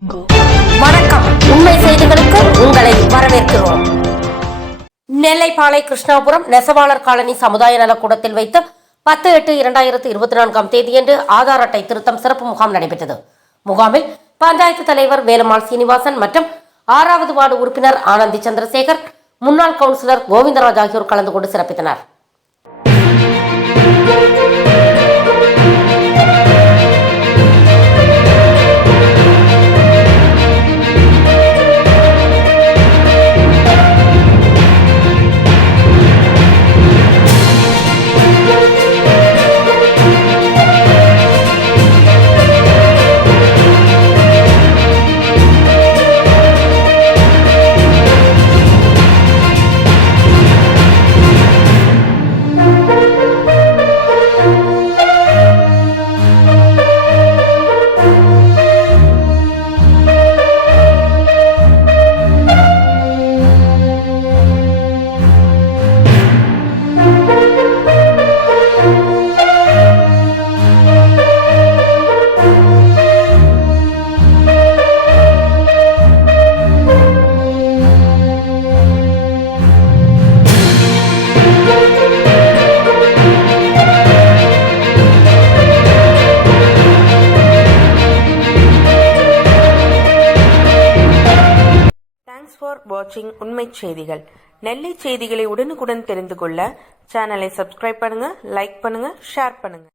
வணக்கம். உண்மை செய்திகளுக்கு உங்களை வரவேற்கிறோம். நெல்லைப்பாளை கிருஷ்ணாபுரம் நெசவாளர் காலனி சமுதாய நலக்கூடத்தில் வைத்து 10/8/2024 தேதியன்று ஆதார் அட்டை திருத்தம் சிறப்பு முகாம் நடைபெற்றது. முகாமில் பஞ்சாயத்து தலைவர் வேலுமாள் சீனிவாசன் மற்றும் 6வது வார்டு உறுப்பினர் ஆனந்தி சந்திரசேகர், முன்னாள் கவுன்சிலர் கோவிந்தராஜ் ஆகியோர் கலந்து கொண்டு சிறப்பித்தனர். ஃபார் வாட்சிங் உண்மை செய்திகள். நெல்லை செய்திகளை உடனுக்குடன் தெரிந்து கொள்ள சேனலை சப்ஸ்கிரைப் பண்ணுங்க, லைக் பண்ணுங்க, ஷேர் பண்ணுங்க.